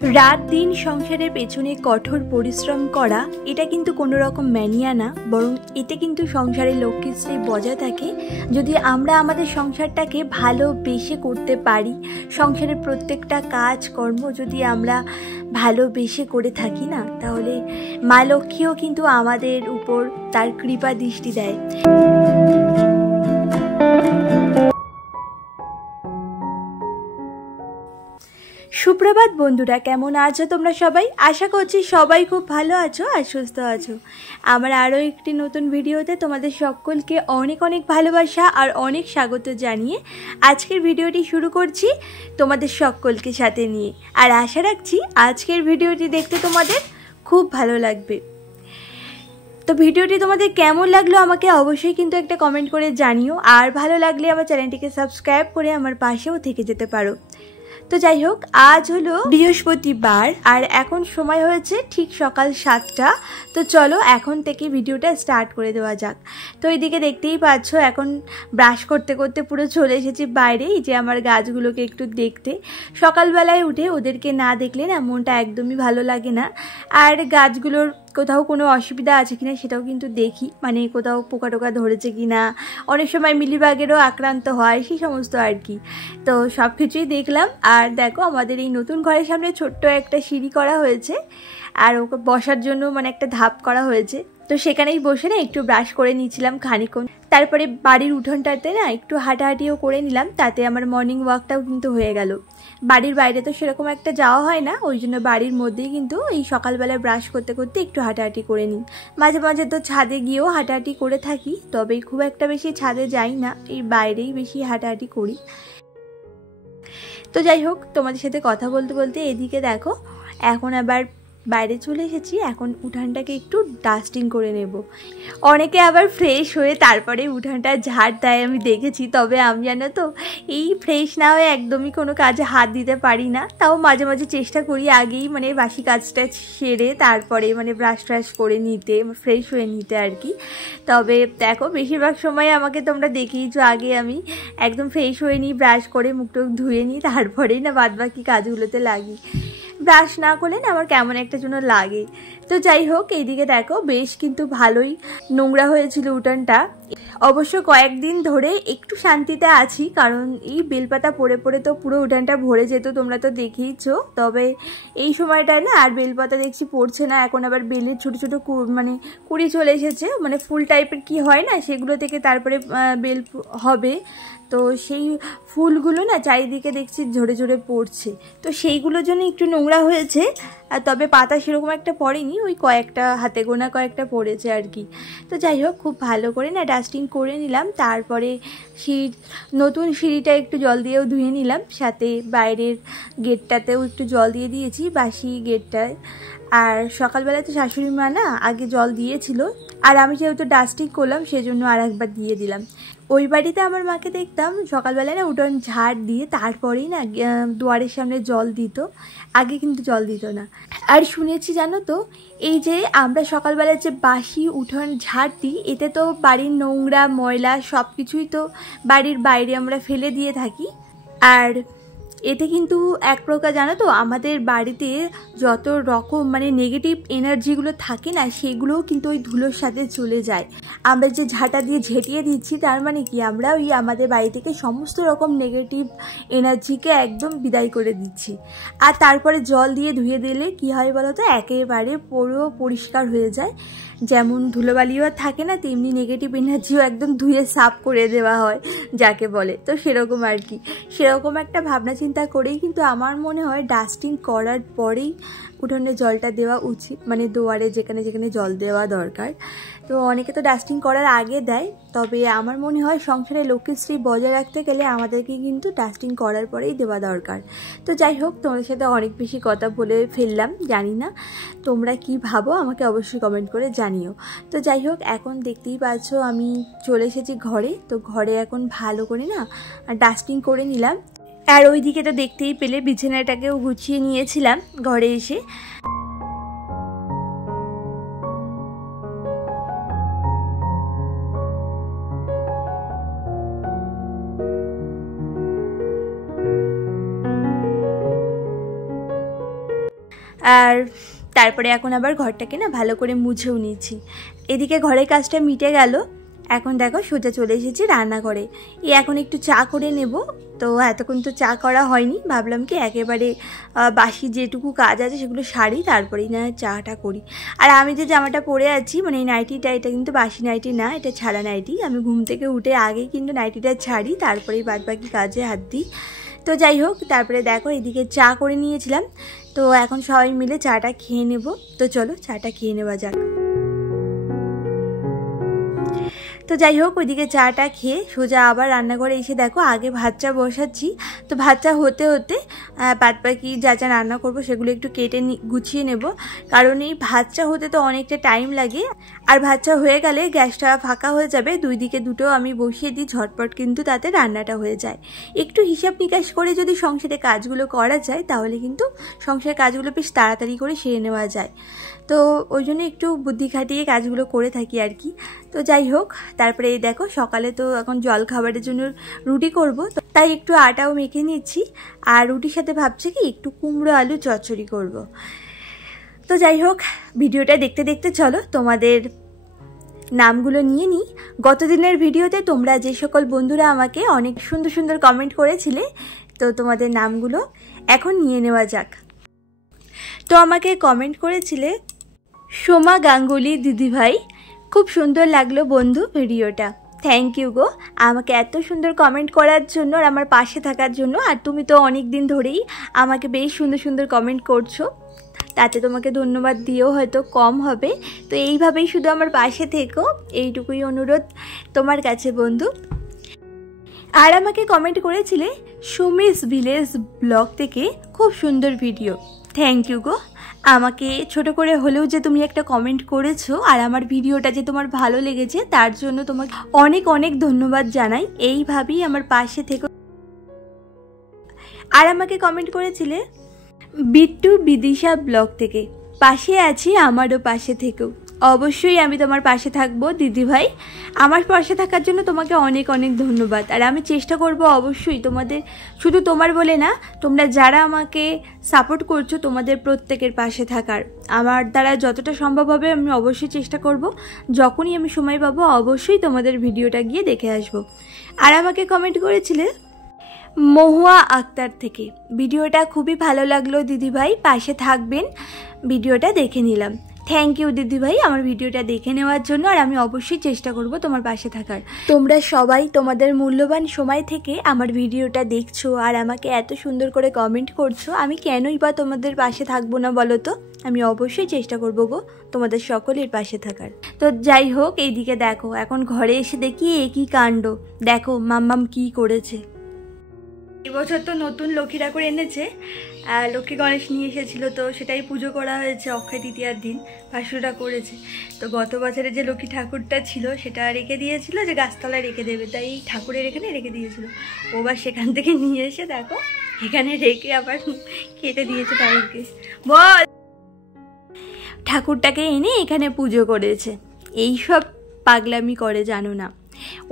রাত দিন সংসারের পেছনে কঠোর পরিশ্রম করা এটা কিন্তু কোনো রকম ম্যানিয়া না, বরং এতে কিন্তু সংসারের লক্ষ্মীশ্রী বজায় থাকে যদি আমরা আমাদের সংসারটাকে ভালোবেসে করতে পারি। সংসারের প্রত্যেকটা কাজকর্ম যদি আমরা ভালোবেসে করে থাকি না, তাহলে মা লক্ষ্মীও কিন্তু আমাদের উপর তার কৃপা দৃষ্টি দেয়। সুপ্রভাত বন্ধুরা, কেমন আছো তোমরা সবাই? আশা করছি সবাই খুব ভালো আছো আর সুস্থ আছো। আমার আরও একটি নতুন ভিডিওতে তোমাদের সকলকে অনেক অনেক ভালোবাসা আর অনেক স্বাগত জানিয়ে আজকের ভিডিওটি শুরু করছি তোমাদের সকলকে সাথে নিয়ে। আর আশা রাখছি আজকের ভিডিওটি দেখতে তোমাদের খুব ভালো লাগবে। তো ভিডিওটি তোমাদের কেমন লাগলো আমাকে অবশ্যই কিন্তু একটা কমেন্ট করে জানিও, আর ভালো লাগলে আমার চ্যানেলটিকে সাবস্ক্রাইব করে আমার পাশেও থেকে যেতে পারো। তো যাই হোক, আজ হলো বৃহস্পতিবার আর এখন সময় হয়েছে ঠিক সকাল 7টা। তো চলো এখন থেকে ভিডিওটা স্টার্ট করে দেওয়া যাক। তো এইদিকে দেখতেই পাচ্ছ এখন ব্রাশ করতে করতে পুরো চলে এসেছি বাইরে, এই যে আমার গাছগুলোকে একটু দেখতে। সকালবেলায় উঠে ওদেরকে না দেখলে না মনটা একদমই ভালো লাগে না। আর গাছগুলোর কোথাও কোনো অসুবিধা আছে কিনা সেটাও কিন্তু দেখি, মানে কোথাও পোকা টোকা ধরেছে কিনা, অনেক সময় মিলিবাগেরও আক্রান্ত হয়, সেই সমস্ত আর কি। তো সব কিছুই দেখলাম। আর দেখো আমাদের এই নতুন ঘরের সামনে ছোট্ট একটা সিঁড়ি করা হয়েছে, আর ওকে বসার জন্য মানে একটা ধাপ করা হয়েছে। তো সেখানেই বসে না একটু ব্রাশ করে নিয়েছিলাম খানিকক্ষণ। তারপরে বাড়ির উঠোনটাতে না একটু হাঁটাহাঁটিও করে নিলাম, তাতে আমার মর্নিং ওয়াকটাও কিন্তু হয়ে গেল। বাড়ির বাইরে তো সেরকম একটা যাওয়া হয় না, ওই জন্য বাড়ির মধ্যেই কিন্তু এই সকালবেলায় ব্রাশ করতে করতে একটু হাঁটাহাঁটি করে নিই। মাঝে মাঝে তো ছাদে গিয়েও হাঁটাহাঁটি করে থাকি, তবে খুব একটা বেশি ছাদে যাই না, এই বাইরেই বেশি হাঁটাহাঁটি করি। তো যাই হোক, তোমাদের সাথে কথা বলতে বলতে এদিকে দেখো এখন আবার বাইরে চলে এসেছি। এখন উঠানটাকে একটু ডাস্টিং করে নেব। অনেকে আবার ফ্রেশ হয়ে তারপরে উঠানটা ঝাড় দেয় আমি দেখেছি, তবে আমি জানো তো এই ফ্রেশ না হয়ে একদমই কোনো কাজে হাত দিতে পারি না। তাও মাঝে মাঝে চেষ্টা করি আগেই মানে বাসি কাজটা সেরে তারপরে মানে ব্রাশ ট্রাশ করে নিতে, ফ্রেশ হয়ে নিতে আর কি। তবে দেখো বেশিরভাগ সময় আমাকে তোমরা দেখেইছো আগে আমি একদম ফ্রেশ হয়ে নিই, ব্রাশ করে মুখ টুক ধুয়ে নিই, তারপরেই না বাদবাকি কাজগুলোতে লাগি। ব্রাশ না করলে না আমার কেমন একটা জন্য লাগে। তো যাই হোক, এইদিকে দেখো বেশ কিন্তু ভালোই নোংরা হয়েছিল উঠানটা। অবশ্য কয়েকদিন ধরে একটু শান্তিতে আছি, কারণ এই বেলপাতা পড়ে পড়ে তো পুরো উঠানটা ভরে যেত, তোমরা তো দেখেইছো। তবে এই সময়টায় না আর বেলপাতা দেখছি পড়ছে না, এখন আবার বেলের ছোটো ছোটো মানে কুড়ি চলে এসেছে, মানে ফুল টাইপের কি হয় না সেগুলো থেকে তারপরে বেল হবে। তো সেই ফুলগুলো না চারিদিকে দেখছি ঝরে ঝরে পড়ছে, তো সেইগুলোর জন্য একটু নোংরা হয়েছে। আর তবে পাতা সেরকম একটা পড়েনি, ওই কয়েকটা হাতে গোনা কয়েকটা পড়েছে আর কি। তো যাই হোক, খুব ভালো করে না ডাস্টিং করে নিলাম। তারপরে নতুন সিঁড়িটা একটু জল দিয়েও ধুয়ে নিলাম, সাথে বাইরের গেটটাতেও একটু জল দিয়ে দিয়েছি, বাসি গেটটায়। আর সকালবেলায় তো শাশুড়ি মা না আগে জল দিয়েছিল, আর আমি যেহেতু ডাস্টিং করলাম সেজন্য আর একবার দিয়ে দিলাম। ওই বাড়িতে আমার মাকে দেখতাম সকালবেলায় না উঠোন ঝাড় দিয়ে তারপরেই না দুয়ারের সামনে জল দিত, আগে কিন্তু জল দিত না। আর শুনেছি জানো তো, এই যে আমরা সকালবেলায় যে বাসি উঠোন ঝাড় দিই, এতে তো বাড়ির নোংরা ময়লা সব কিছুই তো বাড়ির বাইরে আমরা ফেলে দিয়ে থাকি। আর এতে কিন্তু এক প্রকার জানো তো আমাদের বাড়িতে যত রকম মানে নেগেটিভ এনার্জিগুলো থাকে না, সেগুলোও কিন্তু ওই ধুলোর সাথে চলে যায়। আমরা যে ঝাঁটা দিয়ে ঝেঁটিয়ে দিচ্ছি তার মানে কি আমরা ওই আমাদের বাড়ি থেকে সমস্ত রকম নেগেটিভ এনার্জিকে একদম বিদায় করে দিচ্ছি। আর তারপরে জল দিয়ে ধুয়ে দিলে কি হয় বলো তো, একেবারে পুরো পরিষ্কার হয়ে যায়। যেমন ধুলোবালিও থাকে না, তেমনি নেগেটিভ এনার্জিও একদম ধুয়ে সাফ করে দেওয়া হয় যাকে বলে। তো সেরকম আর কি, সেরকম একটা ভাবনা চিন্তা করেই কিন্তু আমার মনে হয় ডাস্টিং করার পরেই উঠোনে জলটা দেওয়া উচিত, মানে দুয়ারে যেখানে যেখানে জল দেওয়া দরকার। তো অনেকে তো ডাস্টিং করার আগে দেয়, তবে আমার মনে হয় সংসারে লক্ষ্মীশ্রী বজায় রাখতে গেলে আমাদেরকে কিন্তু ডাস্টিং করার পরেই দেওয়া দরকার। তো যাই হোক, তোমাদের সাথে অনেক বেশি কথা বলে ফেললাম, জানি না তোমরা কি ভাবো, আমাকে অবশ্যই কমেন্ট করে জানিও। তো যাই হোক, এখন দেখতেই পাচ্ছ আমি চলে এসেছি ঘরে। তো ঘরে এখন ভালো করে না ডাস্টিং করে নিলাম। আর ওইদিকে তো দেখতেই পেলে বিছানাটাকেও গুছিয়ে নিয়েছিলাম ঘরে এসে। আর তারপরে এখন আবার ঘরটাকে না ভালো করে মুছেও নিয়েছি। এদিকে ঘরের কাজটা মিটে গেল। এখন দেখো সোজা চলে এসেছি রান্নাঘরে। এখন একটু চা করে নেব। তো এতক্ষণ তো চা করা হয়নি, ভাবলাম কি একেবারে বাসি যেটুকু কাজ আছে সেগুলো সারি, তারপরেই না চাটা করি। আর আমি যে জামাটা পরে আছি, মানে এই নাইটিটা, এটা কিন্তু বাসি নাইটি না, এটা ছাড়া নাইটি। আমি ঘুম থেকে উঠে আগে কিন্তু নাইটিটা ছাড়ি, তারপরেই বাদবাকি কাজে হাত দিই। তো যাই হোক, তারপরে দেখো এদিকে চা করে নিয়েছিলাম। তো এখন সবাই মিলে চাটা খেয়ে নেব। তো চলো চাটা খেয়ে নেওয়া যাক। তো যাই হোক, ওইদিকে চাটা খেয়ে সোজা আবার রান্নাঘরে এসে দেখো আগে ভাতটা বসাচ্ছি। তো ভাতটা হতে হতে বাদবাকি যা যা রান্না করবো সেগুলো একটু কেটে গুছিয়ে নেব, কারণ এই ভাতটা হতে তো অনেকটা টাইম লাগে। আর ভাতটা হয়ে গেলে গ্যাসটা ফাঁকা হয়ে যাবে, দুই দিকে দুটো আমি বসিয়ে দিই, ঝটপট কিন্তু তাতে রান্নাটা হয়ে যায়। একটু হিসাব নিকাশ করে যদি সংসারে কাজগুলো করা যায় তাহলে কিন্তু সংসারের কাজগুলো বেশ তাড়াতাড়ি করে সেরে নেওয়া যায়। তো ওই জন্য একটু বুদ্ধি খাটিয়ে কাজগুলো করে থাকি আর কি। তো যাই হোক, তারপরে এই দেখো সকালে তো এখন জল খাবারের জন্য রুটি করব, তাই একটু আটাও মেখে নিচ্ছি। আর রুটির সাথে ভাবছি কি একটু কুমড়ো আলু চচ্চড়ি করব। তো যাই হোক, ভিডিওটা দেখতে দেখতে চলো তোমাদের নামগুলো নিয়ে নিই। গতদিনের ভিডিওতে তোমরা যে সকল বন্ধুরা আমাকে অনেক সুন্দর সুন্দর কমেন্ট করেছিলে, তো তোমাদের নামগুলো এখন নিয়ে নেওয়া যাক। তো আমাকে কমেন্ট করেছিলে সোমা গাঙ্গুলি দিদিভাই, খুব সুন্দর লাগলো বন্ধু ভিডিওটা। থ্যাংক ইউ গো, আমাকে এত সুন্দর কমেন্ট করার জন্য আর আমার পাশে থাকার জন্য। আর তুমি তো অনেক দিন ধরেই আমাকে বেশ সুন্দর সুন্দর কমেন্ট করছো, তাতে তোমাকে ধন্যবাদ দিয়েও হয়তো কম হবে। তো এইভাবেই শুধু আমার পাশে থেকো, এইটুকুই অনুরোধ তোমার কাছে বন্ধু। আর আমাকে কমেন্ট করেছিলে সুমিস ভিলেজ ব্লগ থেকে, খুব সুন্দর ভিডিও। থ্যাংক ইউ গো, আমাকে ছোট করে হলেও যে তুমি একটা কমেন্ট করেছো আর আমার ভিডিওটা যে তোমার ভালো লেগেছে তার জন্য তোমাকে অনেক অনেক ধন্যবাদ জানাই। এইভাবেই আমার পাশে থেকো। আর আমাকে কমেন্ট করেছিলে বিট্টু বিদিশা ব্লগ থেকে, পাশে আছি, আমারও পাশে থেকেও। অবশ্যই আমি তোমার পাশে থাকবো দিদিভাই। আমার পাশে থাকার জন্য তোমাকে অনেক অনেক ধন্যবাদ। আর আমি চেষ্টা করব অবশ্যই তোমাদের, শুধু তোমার বলে না, তোমরা যারা আমাকে সাপোর্ট করছো তোমাদের প্রত্যেকের পাশে থাকার। আমার দ্বারা যতটা সম্ভব হবে আমি অবশ্যই চেষ্টা করব, যখনই আমি সময় পাবো অবশ্যই তোমাদের ভিডিওটা গিয়ে দেখে আসবো। আর আমাকে কমেন্ট করেছিলে মহুয়া আক্তার থেকে, ভিডিওটা খুবই ভালো লাগলো দিদিভাই, পাশে থাকবেন, ভিডিওটা দেখে নিলাম। থ্যাংক ইউ দিদিভাই আমার ভিডিওটা দেখে নেওয়ার জন্য। আর আমি অবশ্যই চেষ্টা করব তোমার পাশে থাকার। তোমরা সবাই তোমাদের মূল্যবান সময় থেকে আমার ভিডিওটা দেখছো আর আমাকে এত সুন্দর করে কমেন্ট করছো, আমি কেনই বা তোমাদের পাশে থাকবো না বলো তো? আমি অবশ্যই চেষ্টা করবো গো তোমাদের সকলের পাশে থাকার। তো যাই হোক, এইদিকে দেখো এখন ঘরে এসে দেখি একই কাণ্ড। দেখো মাম্মাম কি করেছে। এবছর তো নতুন লক্ষ্মী ঠাকুর এনেছে, লক্ষ্মী গণেশ নিয়ে এসেছিলো, তো সেটাই পুজো করা হয়েছে অক্ষয় তৃতীয়ার দিন, ভাসুরটা করেছে। তো গত বছরে যে লক্ষ্মী ঠাকুরটা ছিল সেটা রেখে দিয়েছিল যে গাছতলায় রেখে দেবে, তাই ঠাকুরের এখানে রেখে দিয়েছিল। ওবার সেখান থেকে নিয়ে এসে দেখো এখানে রেখে আবার কেটে দিয়েছে ঠাকুরকে। বল, ঠাকুরটাকে এনে এখানে পুজো করেছে। এই সব পাগলামি করে জানো না,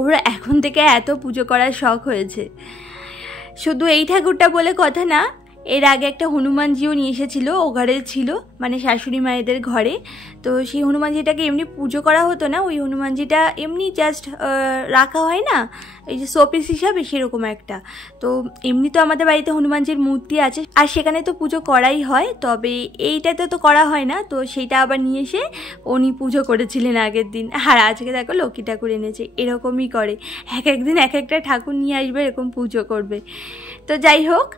ওরা এখন থেকে এত পুজো করার শখ হয়েছে। শুধু এই ঠাকুরটা বলে কথা না, এর আগে একটা হনুমানজিও নিয়ে এসেছিলো, ও ঘরে ছিল, মানে শাশুড়ি মায়েদের ঘরে। তো সেই হনুমানজিটাকে এমনি পুজো করা হতো না, ওই হনুমানজিটা এমনি জাস্ট রাখা হয় না, এই যে শোপিস হিসাবে, সেরকম একটা। তো এমনি তো আমাদের বাড়িতে হনুমানজির মূর্তি আছে আর সেখানে তো পুজো করাই হয়, তবে এইটাতে তো করা হয় না। তো সেইটা আবার নিয়ে এসে উনি পুজো করেছিলেন আগের দিন। আর আজকে দেখো লক্ষ্মী ঠাকুর এনেছে, এরকমই করে, এক একদিন এক একটা ঠাকুর নিয়ে আসবে, এরকম পুজো করবে। তো যাই হোক,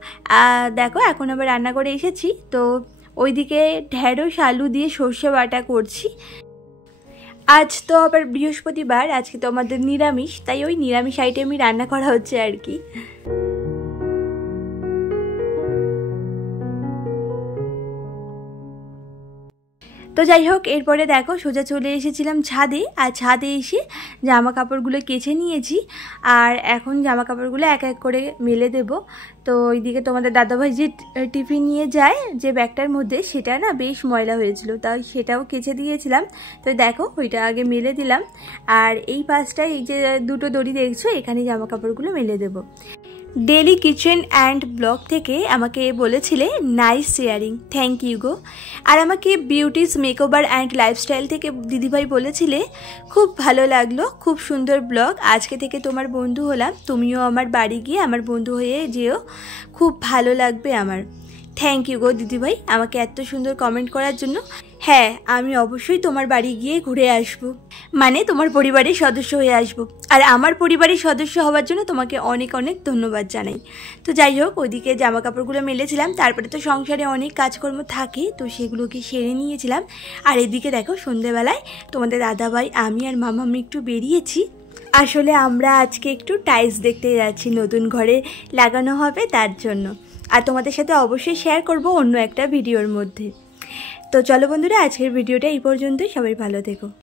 দেখো এখন আবার রান্না করে এসেছি। তো ওইদিকে ঢেঁড়স আলু দিয়ে সর্ষে বাটা করছি। আজ তো আবার বৃহস্পতিবার, আজকে তো আমাদের নিরামিষ, তাই ওই নিরামিষ আইটেমই রান্না করা হচ্ছে আর কি। তো যাই হোক, এরপরে দেখো সোজা চলে এসেছিলাম ছাদে। আর ছাদে এসে জামা কাপড়গুলো কেচে নিয়েছি, আর এখন জামা কাপড়গুলো এক এক করে মেলে দেব। তো ওইদিকে তোমাদের দাদাভাই যে টিফিন নিয়ে যায় যে ব্যাগটার মধ্যে, সেটা না বেশ ময়লা হয়েছিল, তাই সেটাও কেচে দিয়েছিলাম। তো দেখো ওইটা আগে মেলে দিলাম। আর এই পাশটায় এই যে দুটো দড়ি দেখছো, এখানে জামা কাপড়গুলো মেলে দেব। ডেলি কিচেন অ্যান্ড ব্লগ থেকে আমাকে বলেছিলে নাইস শেয়ারিং, থ্যাংক ইউ গো। আর আমাকে বিউটিস মেকওভার অ্যান্ড লাইফস্টাইল থেকে দিদিভাই বলেছিলে খুব ভালো লাগলো, খুব সুন্দর ব্লগ, আজকে থেকে তোমার বন্ধু হলাম, তুমিও আমার বাড়ি গিয়ে আমার বন্ধু হয়ে যেও, খুব ভালো লাগবে আমার। থ্যাংক ইউ গো দিদিভাই আমাকে এত সুন্দর কমেন্ট করার জন্য। হ্যাঁ, আমি অবশ্যই তোমার বাড়ি গিয়ে ঘুরে আসব, মানে তোমার পরিবারের সদস্য হয়ে আসব। আর আমার পরিবারের সদস্য হওয়ার জন্য তোমাকে অনেক অনেক ধন্যবাদ জানাই। তো যাই হোক, ওইদিকে জামা কাপড়গুলো মেলেছিলাম, তারপরে তো সংসারে অনেক কাজকর্ম থাকে, তো সেগুলোকে সেরে নিয়েছিলাম। আর এদিকে দেখো সন্ধেবেলায় তোমাদের দাদাভাই, আমি আর মামামি একটু বেরিয়েছি। আসলে আমরা আজকে একটু টাইলস দেখতে যাচ্ছি, নতুন ঘরে লাগানো হবে তার জন্য। আর তোমাদের সাথে অবশ্যই শেয়ার করব অন্য একটা ভিডিওর মধ্যে। তো চলো বন্ধুরা, আজকের ভিডিওটা এই পর্যন্তই, সবাই ভালো থেকো।